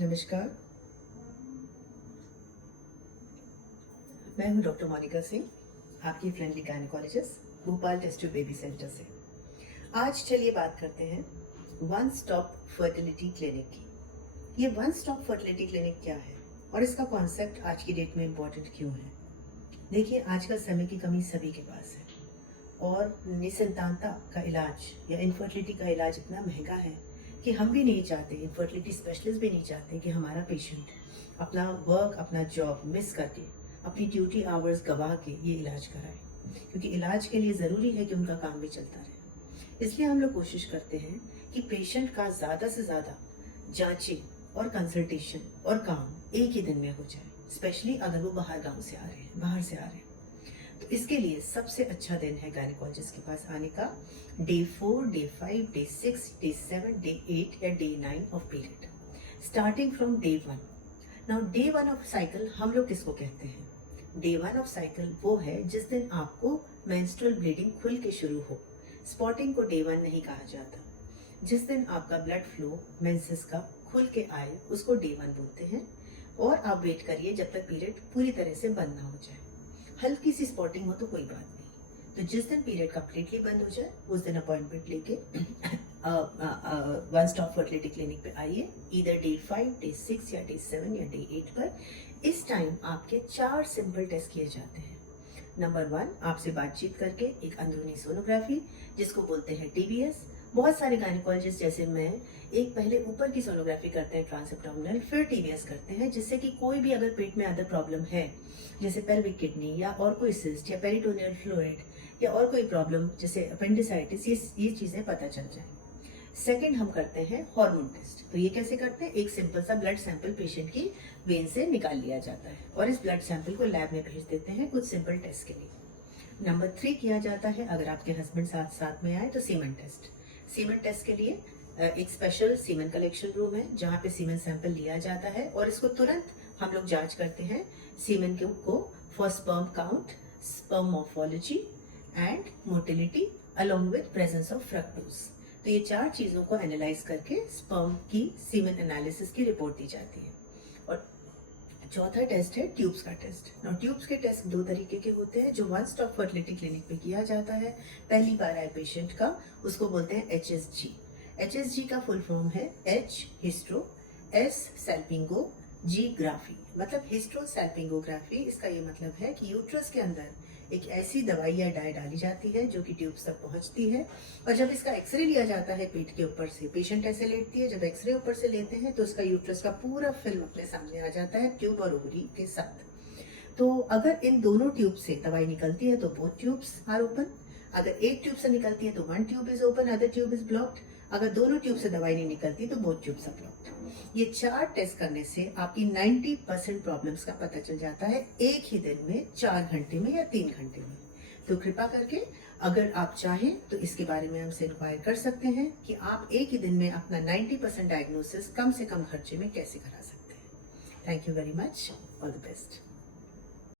नमस्कार। मैं हूं डॉक्टर मोनिका सिंह, आपकी friendly gynaecologist Bhopal test tube baby centre से। आज चलिए बात करते हैं वन स्टॉप फर्टिलिटी क्लिनिक की। ये वन स्टॉप फर्टिलिटी क्लिनिक क्या है और इसका कॉन्सेप्ट आज की डेट में इम्पोर्टेंट क्यों है। देखिए, आजकल समय की कमी सभी के पास है और निसंतानता का इलाज या इनफर्टिलिटी का इलाज इतना महंगा है कि हम भी नहीं चाहते, इनफर्टिलिटी स्पेशलिस्ट भी नहीं चाहते कि हमारा पेशेंट अपना वर्क, अपना जॉब मिस करके, अपनी ड्यूटी आवर्स गवा के ये इलाज कराए, क्योंकि इलाज के लिए ज़रूरी है कि उनका काम भी चलता रहे। इसलिए हम लोग कोशिश करते हैं कि पेशेंट का ज़्यादा से ज़्यादा जांचें और कंसल्टेशन और काम एक ही दिन में हो जाए, स्पेशली अगर वो बाहर गाँव से आ रहे हैं, बाहर से आ रहे हैं। तो इसके लिए सबसे अच्छा दिन है गायनेकोलॉजिस्ट के पास आने का day 4, day 5, day 6, day 7, day 8 या day 9 of period, starting from day 1। Now day 1 of cycle हम लोग किसको कहते हैं? डे 1 ऑफ साइकिल वो है जिस दिन आपको मेंस्ट्रुअल ब्लीडिंग खुल के शुरू हो। स्पॉटिंग को डे 1 नहीं कहा जाता। जिस दिन आपका ब्लड फ्लो मेंसेस का खुल के आए उसको डे 1 बोलते हैं। और आप वेट करिए जब तक पीरियड पूरी तरह से बंद ना हो जाए। हल्की सी स्पॉटिंग हो तो कोई बात नहीं। तो जिस दिन पीरियड कंप्लीटली बंद हो जाए उस दिन अपॉइंटमेंट लेके वन स्टॉप फर्टिलिटी क्लिनिक पे आइए, इधर डे 5, डे 6 या डे 7 या डे 8 पर। इस टाइम आपके 4 सिंपल टेस्ट किए जाते हैं। नंबर 1, आपसे बातचीत करके एक अंदरूनी सोनोग्राफी, जिसको बोलते हैं टीबीएस। बहुत सारे गायनेकोलॉजिस्ट जैसे मैं एक पहले ऊपर की सोनोग्राफी करते हैं ट्रांसएब्डोमिनल, फिर टीबीएस करते हैं, जिससे कि कोई भी अगर पेट में अदर प्रॉब्लम है, जैसे पेल्विक किडनी या और कोई सिस्ट या पेरिटोनियल फ्लोइड या और कोई प्रॉब्लम जैसे अपेंडिसाइटिस, ये चीजें पता चल जाए। सेकंड हम करते हैं हार्मोन टेस्ट। तो ये कैसे करते हैं? एक सिंपल सा ब्लड सैंपल पेशेंट की वेन से निकाल लिया जाता है और इस ब्लड सैंपल को लैब में भेज देते हैं कुछ सिंपल टेस्ट के लिए। नंबर 3 किया जाता है, अगर आपके हस्बैंड साथ में आए तो सीमन टेस्ट। सीमन टेस्ट के लिए एक स्पेशल सीमन कलेक्शन रूम है जहाँ पे सीमन सैंपल लिया जाता है और इसको तुरंत हम लोग जांच करते हैं सीमन को for sperm count, sperm morphology and motility along with presence of fructose. तो ये 4 चीजों को एनालाइज करके स्पर्म की सीमन एनालिसिस की रिपोर्ट दी जाती है। और चौथा टेस्ट है ट्यूब्स का टेस्ट। नाउ ट्यूब्स के टेस्ट 2 तरीके के होते हैं जो वन स्टॉप फर्टिलिटी क्लिनिक पे किया जाता है। पहली बार आए पेशेंट का, उसको बोलते हैं HSG। HSG का फुल फॉर्म है H हिस्ट्रो, S सैल्पिंगो, G ग्राफी। मतलब हिस्ट्रो सैल्पिंगोग्राफी, इसका ये मतलब है कि यूट्रस के अंदर एक ऐसी दवाई या डाई डाली जाती है जो कि ट्यूब्स तक पहुंचती है। और जब इसका एक्सरे लिया जाता है पेट के ऊपर से, पेशेंट ऐसे लेटती है, जब एक्सरे ऊपर से लेते हैं तो उसका यूट्रस का पूरा फिल्म अपने सामने आ जाता है ट्यूब और ओवरी के साथ। तो अगर इन दोनों ट्यूब से दवाई निकलती है तो बोथ ट्यूब्स आर ओपन। अगर एक ट्यूब से निकलती है तो one tube is open, other tube is blocked. अगर दोनों ट्यूब से दवाई नहीं निकलती तो बोथ ट्यूब्स आर ब्लॉक्ड। ये 4 टेस्ट करने से आपकी 90% प्रॉब्लम्स का पता चल जाता है एक ही दिन में, 4 घंटे में या 3 घंटे में। तो कृपा करके अगर आप चाहें तो इसके बारे में हमसे इंक्वायर कर सकते हैं कि आप एक ही दिन में अपना 90% डायग्नोसिस कम से कम खर्चे में कैसे करा सकते हैं। Thank you very much, all the best.